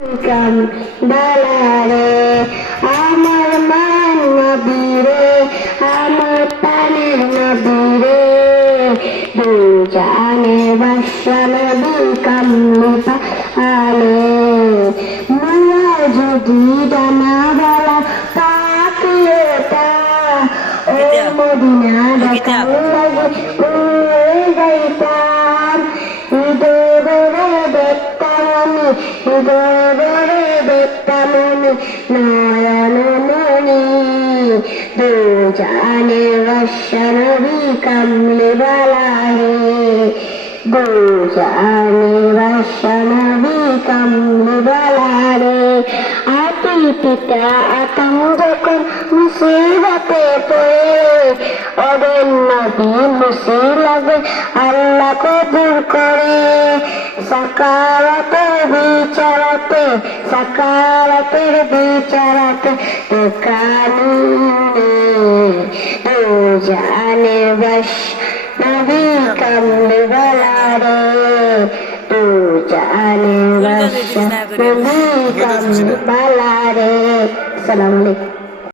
কাম বালারে আমার মান নবীরে আমার প্রাণের নবীরে দু জানে বাদশা নবী কামলি পালে মুয়া যদি ডানা বলা পাকিয়েটা ও মদিনা দেখার লাগে উড়ে যাইতাম হৃদয়ে দেখতাম হৃদয়ে দেখতাম নয়ন মনি দু জানে বাদশা নবী কামলি বালা হে দু জানে বাদশা নবী কামলি বালা রে আতি পিতা আতম যখন মুসিবতে পড়ে ওদের নবী মুসিলাবে আল্লাহ কবুল করে সাকারাতের বিচারাতে তো কানুনে দু জানে বাস নবী কামলি বালা রে দু জানে বাস নবী কামলি বালা রে। আসসালামু আলাইকুম।